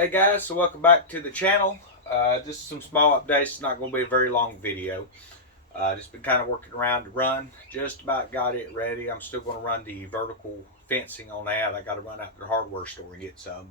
Hey guys, so welcome back to the channel. Just some small updates. It's not going to be a very long video. Just been kind of working around to run. Just about got it ready. I'm still going to run the vertical fencing on that. I got to run out to the hardware store and get some.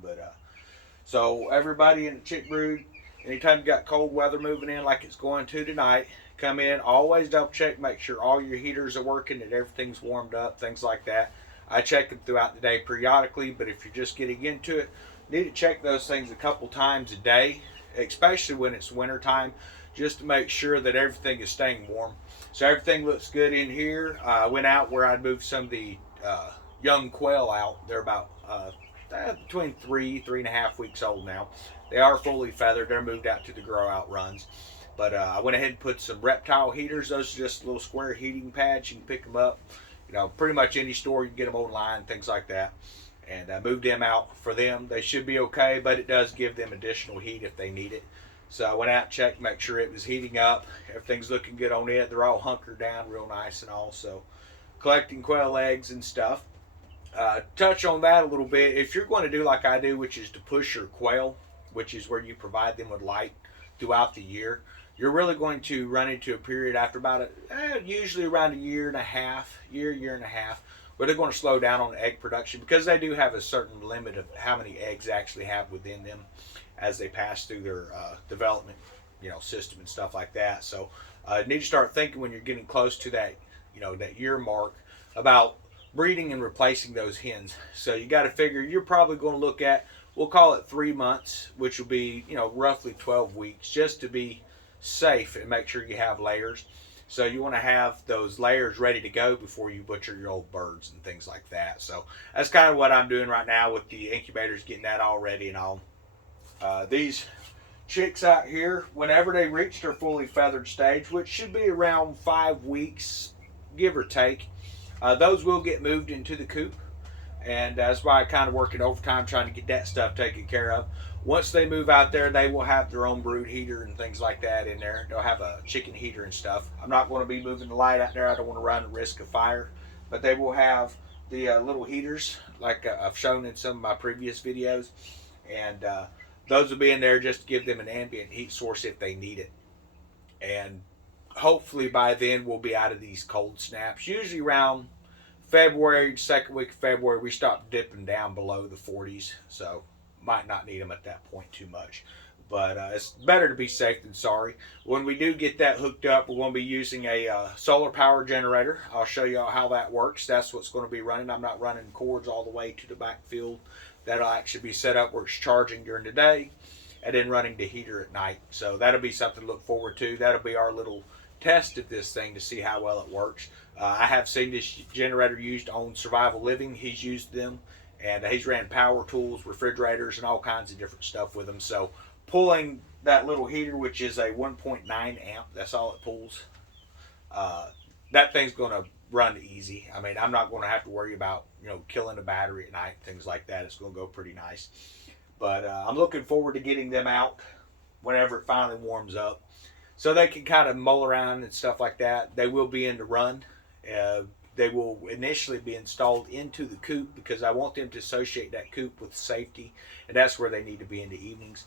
So everybody in the chick brood, anytime you got cold weather moving in like it's going to tonight, come in. Always double check, make sure all your heaters are working, that everything's warmed up, things like that. I check them throughout the day periodically, but if you're just getting into it, need to check those things a couple times a day, especially when it's winter time, just to make sure that everything is staying warm. So everything looks good in here. I went out where I'd moved some of the young quail out. They're about between 3.5 weeks old now. They are fully feathered. They're moved out to the grow out runs. But I went ahead and put some reptile heaters. Those are just little square heating pads. You can pick them up. Pretty much any store. You can get them online, things like that. And I moved them out for them. They should be okay, but it does give them additional heat if they need it. So I went out, checked, make sure it was heating up. Everything's looking good on it. They're all hunkered down real nice and all. So collecting quail eggs and stuff. Touch on that a little bit. If you're going to do like I do, which is to push your quail, which is where you provide them with light throughout the year, you're really going to run into a period after about usually around a year and a half, year and a half, where they're going to slow down on egg production because they do have a certain limit of how many eggs they actually have within them as they pass through their development, system and stuff like that. So you need to start thinking when you're getting close to that, that year mark about breeding and replacing those hens. So you got to figure you're probably going to look at, we'll call it 3 months, which will be, roughly 12 weeks, just to be safe and make sure you have layers. So you want to have those layers ready to go before you butcher your old birds and things like that. So that's kind of what I'm doing right now with the incubators, getting that all ready and all. These chicks out here, whenever they reach their fully feathered stage, which should be around 5 weeks, give or take, those will get moved into the coop. And that's why I kind of working overtime trying to get that stuff taken care of. Once they move out there, they will have their own brood heater and things like that in there. They'll have a chicken heater and stuff. I'm not going to be moving the light out there. I don't want to run the risk of fire. But they will have the little heaters like I've shown in some of my previous videos. And those will be in there just to give them an ambient heat source if they need it. And hopefully by then we'll be out of these cold snaps. Usually around February, second week of February, we stop dipping down below the 40s. So might not need them at that point too much. But it's better to be safe than sorry. When we do get that hooked up, we're going to be using a solar power generator. I'll show you how that works. That's what's going to be running. I'm not running cords all the way to the backfield. That'll actually be set up where it's charging during the day and then running the heater at night. So that'll be something to look forward to. That'll be our little test of this thing to see how well it works. I have seen this generator used on Survival Living. He's used them. And he's ran power tools, refrigerators, and all kinds of different stuff with them. So pulling that little heater, which is a 1.9 amp, that's all it pulls. That thing's going to run easy. I mean, I'm not going to have to worry about, killing the battery at night, things like that. It's going to go pretty nice. But I'm looking forward to getting them out whenever it finally warms up. So they can kind of mull around and stuff like that. They will be in the run. They will initially be installed into the coop because I want them to associate that coop with safety, and that's where they need to be in the evenings.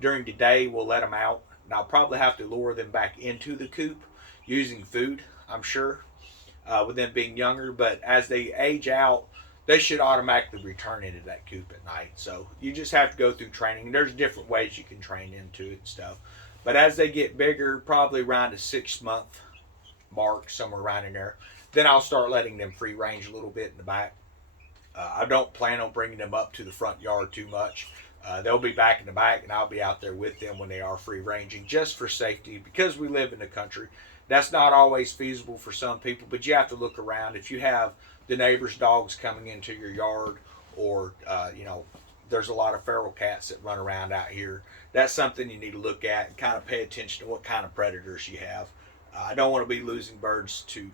During the day, we'll let them out, and I'll probably have to lure them back into the coop using food, I'm sure, with them being younger. But as they age out, they should automatically return into that coop at night. So you just have to go through training. There's different ways you can train into it and stuff. But as they get bigger, probably around the 6-month mark, somewhere around in there, then I'll start letting them free range a little bit in the back. I don't plan on bringing them up to the front yard too much. They'll be back in the back, and I'll be out there with them when they are free ranging, just for safety, because we live in the country. That's not always feasible for some people, but you have to look around. If you have the neighbor's dogs coming into your yard, or there's a lot of feral cats that run around out here, that's something you need to look at and kind of pay attention to what kind of predators you have. I don't want to be losing birds to,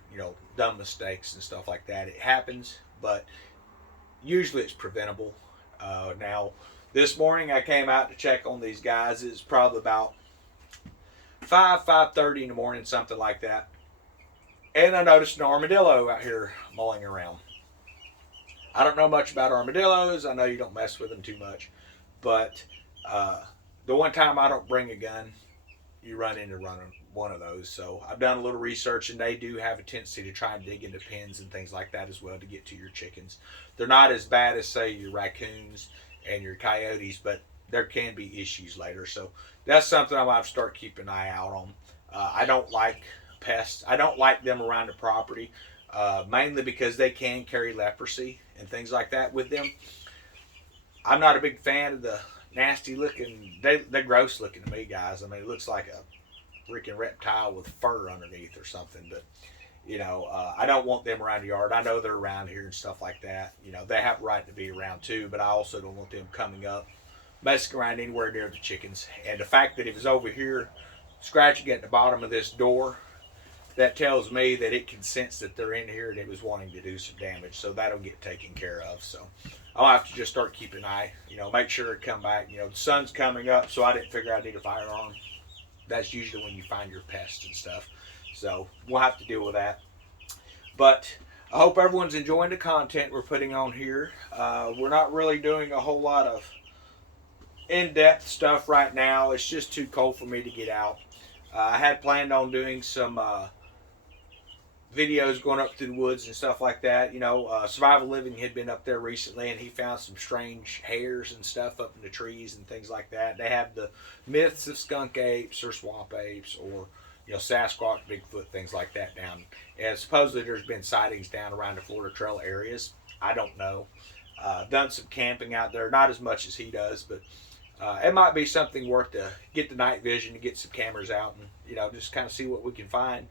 dumb mistakes and stuff like that. It happens, but usually it's preventable. Now, this morning I came out to check on these guys. It's probably about 5:30 in the morning, something like that. And I noticed an armadillo out here mulling around. I don't know much about armadillos. I know you don't mess with them too much. But The one time I don't bring a gun, you run into running one of those. So I've done a little research, and they do have a tendency to try and dig into pens and things like that as well to get to your chickens. They're not as bad as, say, your raccoons and your coyotes, but there can be issues later. So that's something I'm going to have to start keeping an eye out on. I don't like pests. I don't like them around the property, mainly because they can carry leprosy and things like that with them. I'm not a big fan of the nasty looking. They're gross looking to me, guys. I mean, it looks like a freaking reptile with fur underneath or something. But I don't want them around the yard. I know they're around here and stuff like that. They have a right to be around too. But I also don't want them coming up, messing around anywhere near the chickens. And the fact that it was over here, scratching at the bottom of this door, that tells me that it can sense that they're in here and it was wanting to do some damage. So that'll get taken care of. So I'll have to just start keeping an eye, make sure it come back. The sun's coming up, so I didn't figure I need a firearm. That's usually when you find your pests and stuff. So we'll have to deal with that. But I hope everyone's enjoying the content we're putting on here. We're not really doing a whole lot of in-depth stuff right now. It's just too cold for me to get out. I had planned on doing some videos going up through the woods and stuff like that. Survival Living had been up there recently, and he found some strange hairs and stuff up in the trees and things like that. They have the myths of skunk apes or swamp apes or Sasquatch, Bigfoot, things like that down. And supposedly there's been sightings down around the Florida Trail areas. I don't know. Done some camping out there, not as much as he does, but it might be something worth to get the night vision, to get some cameras out and just kind of see what we can find.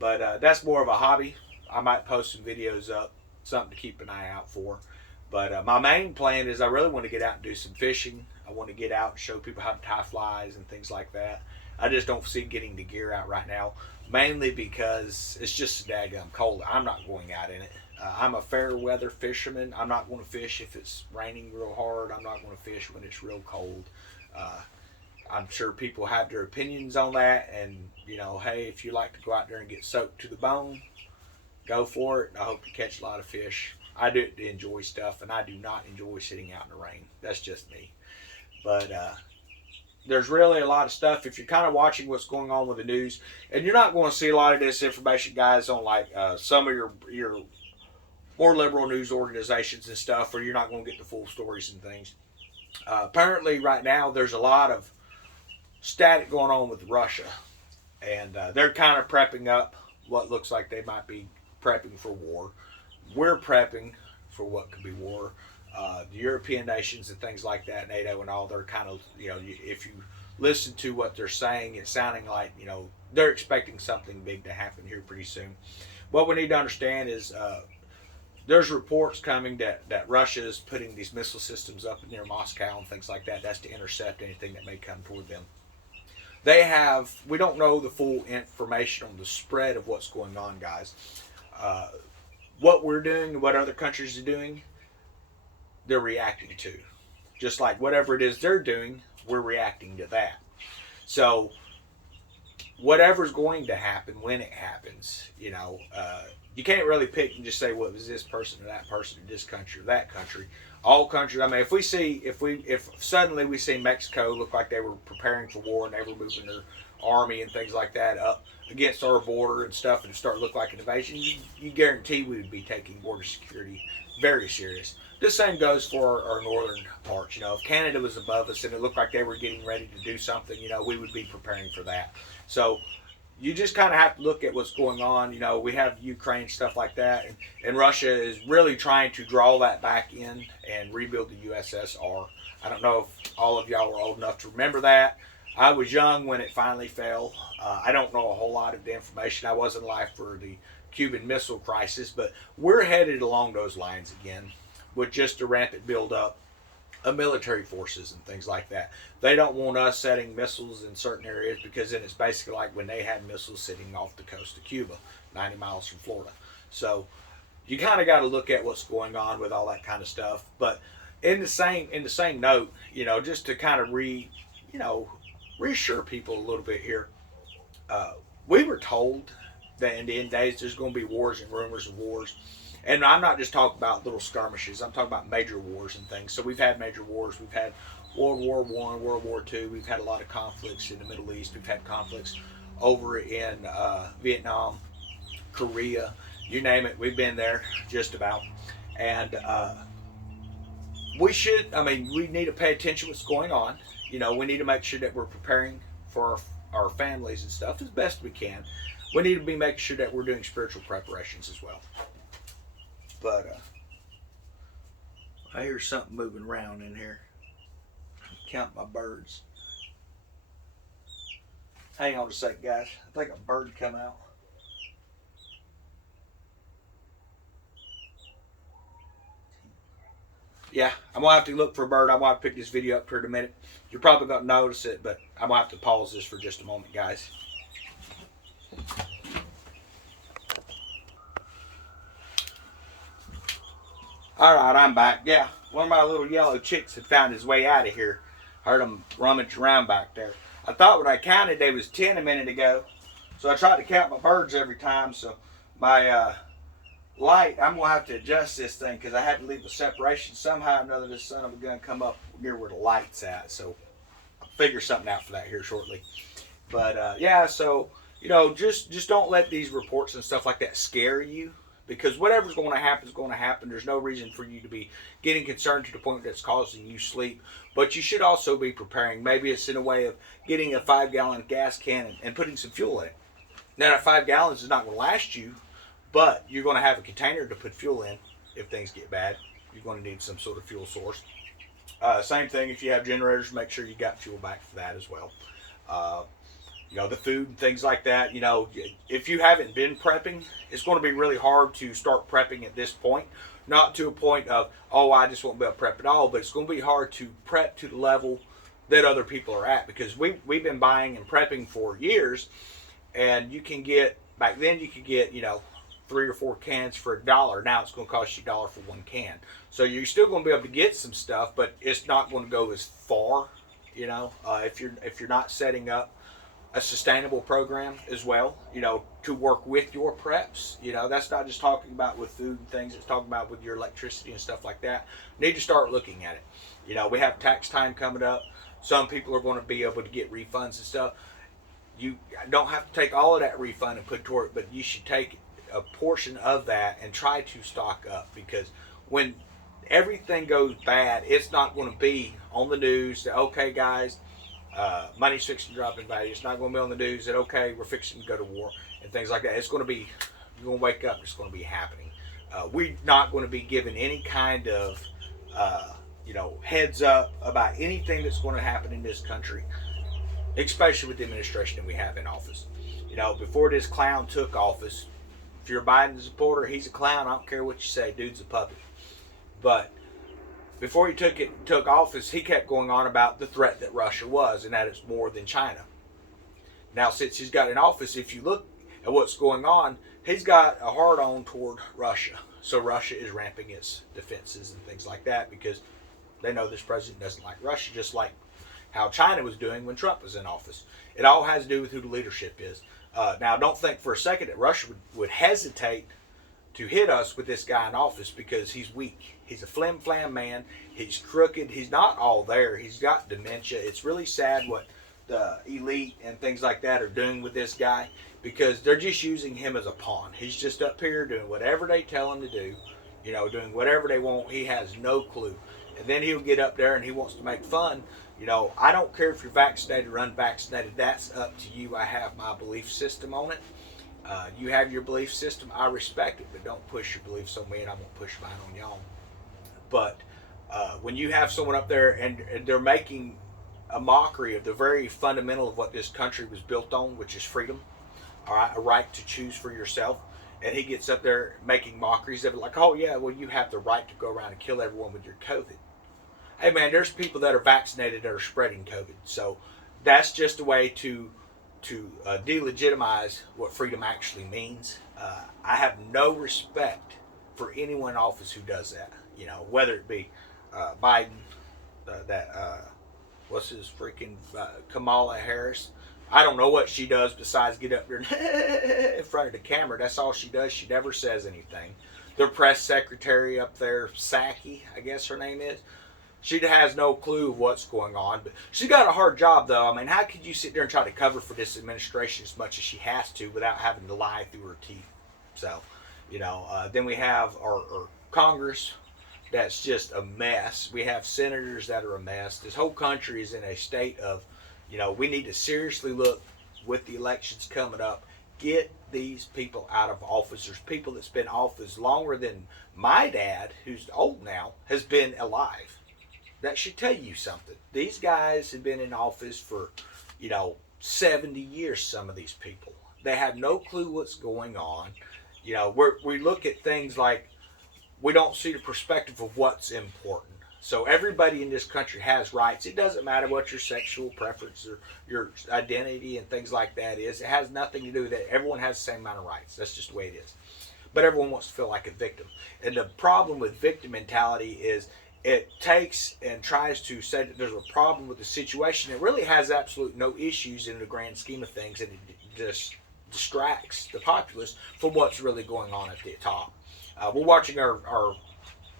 But that's more of a hobby. I might post some videos up, something to keep an eye out for. But my main plan is I really want to get out and do some fishing. I want to get out and show people how to tie flies and things like that. I just don't see getting the gear out right now, mainly because it's just daggum cold. I'm not going out in it. I'm a fair weather fisherman. I'm not going to fish if it's raining real hard. I'm not going to fish when it's real cold. I'm sure people have their opinions on that, and hey, if you like to go out there and get soaked to the bone, go for it. I hope you catch a lot of fish. I do it to enjoy stuff, and I do not enjoy sitting out in the rain. That's just me. But there's really a lot of stuff. If you're kind of watching what's going on with the news, and you're not going to see a lot of this information, guys, on like some of your more liberal news organizations and stuff, where you're not going to get the full stories and things. Apparently, right now, there's a lot of static going on with Russia, and they're kind of prepping up what looks like they might be prepping for war. We're prepping for what could be war. The European nations and things like that, NATO and all, they're kind of, if you listen to what they're saying, it's sounding like, they're expecting something big to happen here pretty soon. What we need to understand is there's reports coming that Russia is putting these missile systems up near Moscow and things like that. That's to intercept anything that may come toward them. We don't know the full information on the spread of what's going on, guys. What we're doing and what other countries are doing, they're reacting to. Just like whatever it is they're doing, we're reacting to that. So whatever's going to happen when it happens, you can't really pick and just say, well, it was this person or that person or this country or that country. All countries. I mean, if suddenly we see Mexico look like they were preparing for war and they were moving their army and things like that up against our border and stuff, and start to look like an invasion, you guarantee we would be taking border security very serious. The same goes for our northern parts. If Canada was above us and it looked like they were getting ready to do something, we would be preparing for that. So you just kind of have to look at what's going on. We have Ukraine, stuff like that, and Russia is really trying to draw that back in and rebuild the USSR. I don't know if all of y'all are old enough to remember that. I was young when it finally fell. I don't know a whole lot of the information. I wasn't alive for the Cuban Missile Crisis, but we're headed along those lines again with just a rampant buildup of military forces and things like that. They don't want us setting missiles in certain areas, because then it's basically like when they had missiles sitting off the coast of Cuba, 90 miles from Florida. So you kind of got to look at what's going on with all that kind of stuff. But in the same note, just to kind of reassure people a little bit here, we were told that in the end days there's going to be wars and rumors of wars. And I'm not just talking about little skirmishes. I'm talking about major wars and things. So we've had major wars. We've had World War One, World War Two. We've had a lot of conflicts in the Middle East. We've had conflicts over in Vietnam, Korea, you name it. We've been there just about. And we need to pay attention to what's going on. We need to make sure that we're preparing for our families and stuff as best we can. We need to be making sure that we're doing spiritual preparations as well. But I hear something moving around in here. Count my birds. Hang on a second, guys. I think a bird come out. Yeah, I'm going to have to look for a bird. I'm going to have to pick this video up here in a minute. You're probably going to notice it, but I'm going to have to pause this for just a moment, guys. Alright, I'm back. Yeah, one of my little yellow chicks had found his way out of here. Heard him rummage around back there. I thought when I counted there was 10 a minute ago. So I tried to count my birds every time. So my light, I'm going to have to adjust this thing because I had to leave a separation. Somehow or another this son of a gun come up near where the light's at. So I'll figure something out for that here shortly. But yeah, so, just don't let these reports and stuff like that scare you. Because whatever's going to happen is going to happen. There's no reason for you to be getting concerned to the point that's causing you sleep. But you should also be preparing. Maybe it's in a way of getting a 5-gallon gas can and putting some fuel in it. Now, that 5 gallons is not going to last you, but you're going to have a container to put fuel in if things get bad. You're going to need some sort of fuel source. Same thing if you have generators, make sure you got fuel back for that as well. The food and things like that, if you haven't been prepping, it's going to be really hard to start prepping at this point. Not to a point of, I just won't be able to prep at all, but it's going to be hard to prep to the level that other people are at because we've been buying and prepping for years, and back then you could get, 3 or 4 cans for $1. Now it's going to cost you $1 for 1 can. So you're still going to be able to get some stuff, but it's not going to go as far, if you're not setting up a sustainable program as well, to work with your preps. That's not just talking about with food and things, it's talking about with your electricity and stuff like that. You need to start looking at it. We have tax time coming up. Some people are going to be able to get refunds and stuff. You don't have to take all of that refund and put toward it, but you should take a portion of that and try to stock up, because when everything goes bad, it's not going to be on the news that, okay guys, money's fixing to drop in value. It's not going to be on the news that, okay, we're fixing to go to war and things like that. It's going to be, you're going to wake up and it's going to be happening. We're not going to be given any kind of, heads up about anything that's going to happen in this country, especially with the administration that we have in office. Before this clown took office, if you're a Biden supporter, he's a clown. I don't care what you say. Dude's a puppet. But before he took office, he kept going on about the threat that Russia was, and that it's more than China. Now, since he's got in office, if you look at what's going on, he's got a hard-on toward Russia. So Russia is ramping its defenses and things like that because they know this president doesn't like Russia, just like how China was doing when Trump was in office. It all has to do with who the leadership is. Now, don't think for a second that Russia would hesitate to hit us with this guy in office because he's weak. He's a flim-flam man. He's crooked. He's not all there. He's got dementia. It's really sad what the elite and things like that are doing with this guy because they're just using him as a pawn. He's just up here doing whatever they tell him to do, doing whatever they want. He has no clue. And then he'll get up there and he wants to make fun. I don't care if you're vaccinated or unvaccinated. That's up to you. I have my belief system on it. You have your belief system. I respect it, but don't push your beliefs on me, and I won't push mine on y'all. But when you have someone up there and they're making a mockery of the very fundamental of what this country was built on, which is freedom, all right, a right to choose for yourself, and he gets up there making mockeries of it, like, oh yeah, well you have the right to go around and kill everyone with your COVID. Hey man, there's people that are vaccinated that are spreading COVID, so that's just a way to delegitimize what freedom actually means. I have no respect for anyone in office who does that. Whether it be Biden, what's his freaking Kamala Harris. I don't know what she does besides get up there in front of the camera. That's all she does. She never says anything. Their press secretary up there, Psaki, I guess her name is. She has no clue of what's going on, but she's got a hard job, though. I mean, how could you sit there and try to cover for this administration as much as she has to without having to lie through her teeth? So, then we have our Congress that's just a mess. We have senators that are a mess. This whole country is in a state of, we need to seriously look with the elections coming up. Get these people out of office. There's people that's been in office longer than my dad, who's old now, has been alive. That should tell you something. These guys have been in office for, 70 years, some of these people. They have no clue what's going on. We look at things like we don't see the perspective of what's important. So everybody in this country has rights. It doesn't matter what your sexual preference or your identity and things like that is. It has nothing to do with it. Everyone has the same amount of rights. That's just the way it is. But everyone wants to feel like a victim. And the problem with victim mentality is it takes and tries to say that there's a problem with the situation. It really has absolute no issues in the grand scheme of things, and it just distracts the populace from what's really going on at the top. We're watching our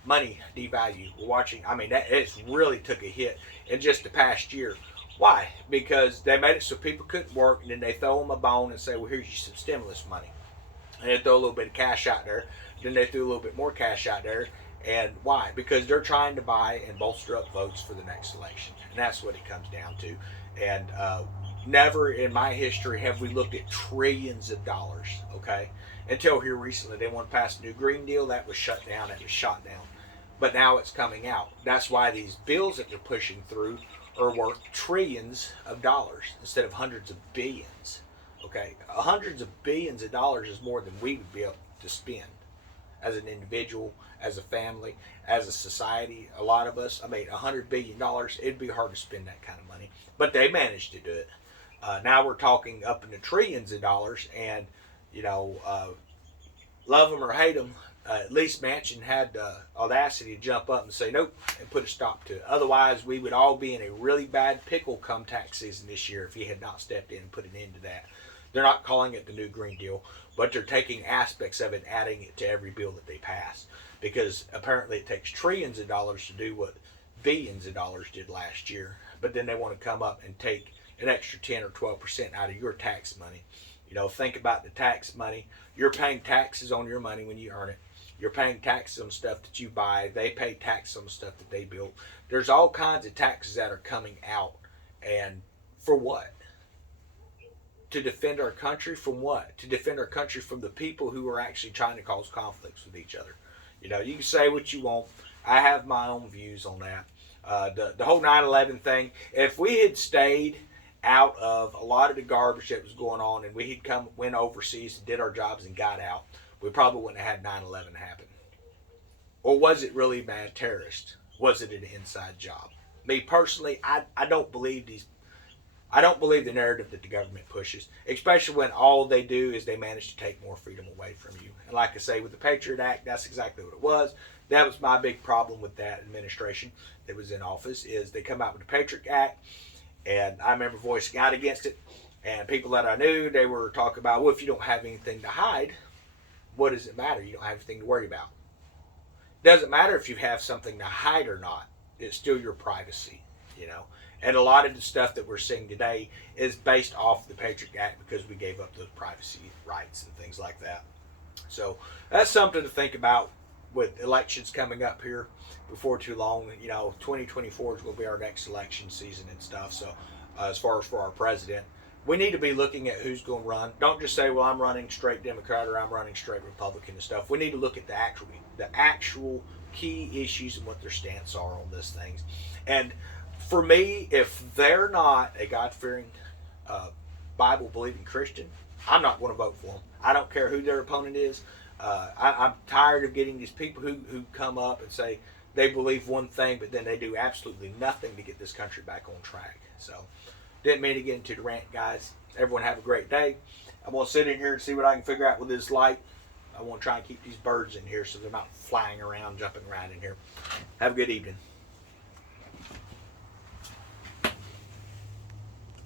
money devalue. We're watching, it's really took a hit in just the past year. Why? Because they made it so people couldn't work, and then they throw them a bone and say, well, here's you some stimulus money. And they throw a little bit of cash out there. Then they threw a little bit more cash out there. And why? Because they're trying to buy and bolster up votes for the next election. And that's what it comes down to. And never in my history have we looked at trillions of dollars, okay? Until here recently. They want to pass the new Green Deal. That was shut down. That was shot down. But now it's coming out. That's why these bills that they're pushing through are worth trillions of dollars instead of hundreds of billions, okay? Hundreds of billions of dollars is more than we would be able to spend as an individual, as a family, as a society. A lot of us, $100 billion, it'd be hard to spend that kind of money. But they managed to do it. Now we're talking up in the trillions of dollars, and, love them or hate them, at least Manchin had the audacity to jump up and say nope and put a stop to it. Otherwise, we would all be in a really bad pickle come tax season this year if he had not stepped in and put an end to that. They're not calling it the new Green Deal, but they're taking aspects of it and adding it to every bill that they pass. Because apparently it takes trillions of dollars to do what billions of dollars did last year. But then they want to come up and take an extra 10 or 12% out of your tax money. Think about the tax money. You're paying taxes on your money when you earn it. You're paying taxes on stuff that you buy. They pay taxes on the stuff that they build. There's all kinds of taxes that are coming out. And for what? To defend our country from what? To defend our country from the people who are actually trying to cause conflicts with each other. You can say what you want. I have my own views on that. The whole 9/11 thing, if we had stayed out of a lot of the garbage that was going on and we had went overseas and did our jobs and got out, we probably wouldn't have had 9/11 happen. Or was it really bad terrorist? Was it an inside job? Me personally, I don't believe the narrative that the government pushes, especially when all they do is they manage to take more freedom away from you. And like I say, with the Patriot Act, that's exactly what it was. That was my big problem with that administration that was in office, is they come out with the Patriot Act, and I remember voicing out against it, and people that I knew, they were talking about, well, if you don't have anything to hide, what does it matter? You don't have anything to worry about. It doesn't matter if you have something to hide or not. It's still your privacy, And a lot of the stuff that we're seeing today is based off the Patriot Act because we gave up those privacy rights and things like that. So that's something to think about with elections coming up here before too long. 2024 is going to be our next election season and stuff. So as far as for our president, we need to be looking at who's going to run. Don't just say, well, I'm running straight Democrat or I'm running straight Republican and stuff. We need to look at the actual key issues and what their stance are on these things. And for me, if they're not a God-fearing, Bible-believing Christian, I'm not going to vote for them. I don't care who their opponent is. I'm tired of getting these people who come up and say they believe one thing, but then they do absolutely nothing to get this country back on track. So, didn't mean to get into the rant, guys. Everyone have a great day. I'm going to sit in here and see what I can figure out with this light. I want to try and keep these birds in here so they're not flying around, jumping around in here. Have a good evening.